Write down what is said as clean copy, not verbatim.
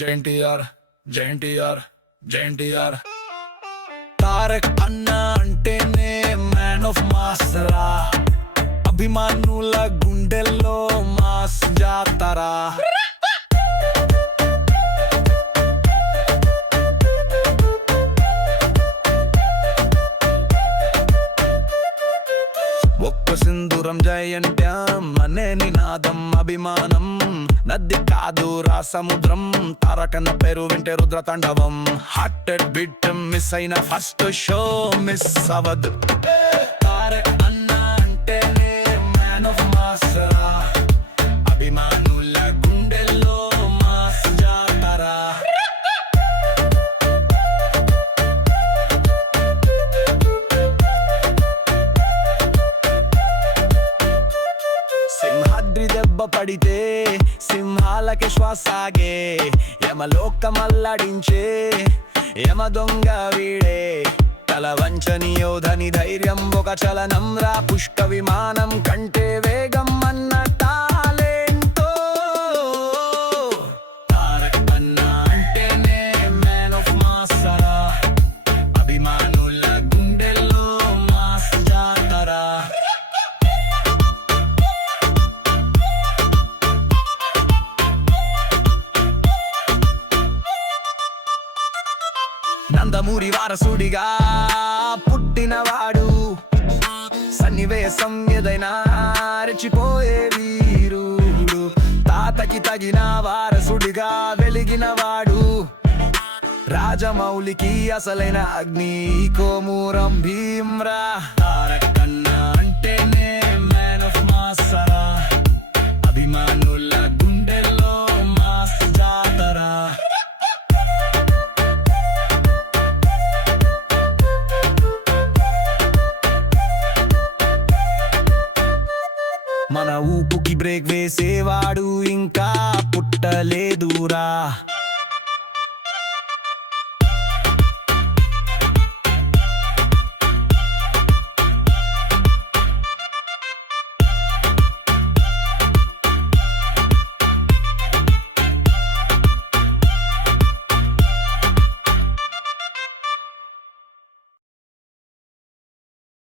జెఎన్టీఆర్ జెఎన్టీఆర్ జెఎన్టీఆర్ తారక్ అన్న అంటేనే man of mass రా, అభిమానుల గుండెల్లో మాస్ జాతరా. ఒక్క సింధూరం జయంత్యం అనే నినాదం అభిమానం, నది కాదు రా సముద్రం, తారకన్న పేరు వింటే రుద్ర తాండవం. హార్ట్ బీట్ మిస్ అయిన ఫస్ట్ షో మిస్ అవదు. తారక్ అన్న అంటేనే మ్యాన్ ఆఫ్ మాస్ రా, అభిమానుల గుండెల్లో మాస్ జాతరా. సింహాద్రి దెబ్బ పడితే సింహాలకి శ్వాసాగే, యమలోకమల్లాడించే యమ దొంగ వీడే. తల వంచని యోధని ధైర్యం ఒక చలనం రా, పుష్క విమానం కంటే వేగం అన్న టాలెంటో. తారక్ అన్న అంటేనే మ్యాన్ ఆఫ్ మాస్ రా, అభిమానుల గుండెల్లో మాస్ జాతరా. నందమూరి వారసుడిగా పుట్టినవాడు, సన్నివేశం ఏదైనా రెచ్చిపోయే వీరుడు. తాతకి తగిన వారసుడిగా వెలిగినవాడు, రాజమౌళికి అసలైన అగ్ని కోమూరం భీమ్రా. తారక్ అన్న అంటేనే మ్యాన్ ఆఫ్ మాస్ రా, అభిమానుల గుండెల్లో మాస్ జాతరా. మన ఊపుకి బ్రేక్ వేసేవాడు ఇంకా పుట్టలేదురా.